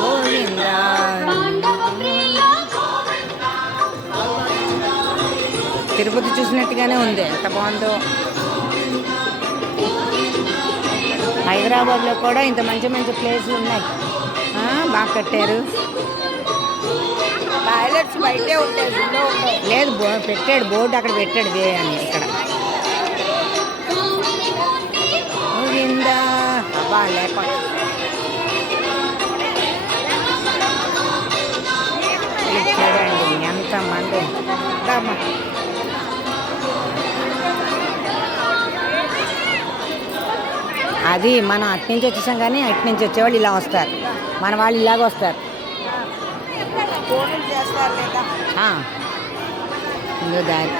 గోవింద తిరుపతి చూసినట్టుగానే ఉంది, ఎంత బాగుందో. హైదరాబాద్లో కూడా ఇంత మంచి మంచి ప్లేస్లు ఉన్నాయి, బాగా కట్టారు. టాయిలెట్స్ బయటే ఉంటాయి, లేదు పెట్టాడు బోర్డు, అక్కడ పెట్టాడు వే అని. ఇక్కడ గోవిందా అబ్బా లేక చూడండి ఎంతమంది. అది మనం అటు నుంచి వచ్చేసాం, కానీ అటు నుంచి వచ్చేవాళ్ళు ఇలా వస్తారు, మన వాళ్ళు ఇలాగ వస్తారు. ఇంకో దారి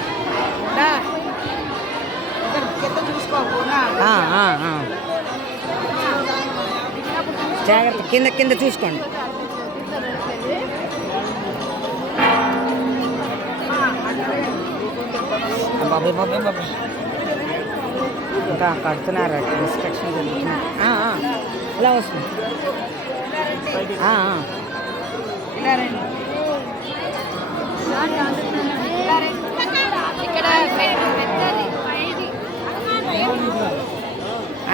జాగ్రత్త, కింద కింద చూసుకోండి. బాబాయ్ బాబాయ్ బాబాయ్ ఇంకా కడుతున్నారు, ఇన్స్ట్రక్షన్ జరుగుతుంది. ఇలా వస్తుంది.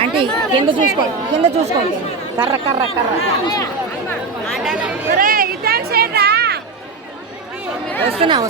ఆంటీ కింద చూసుకోండి, కింద చూసుకోండి. కర్ర కర్ర కర్ర వస్తున్నా.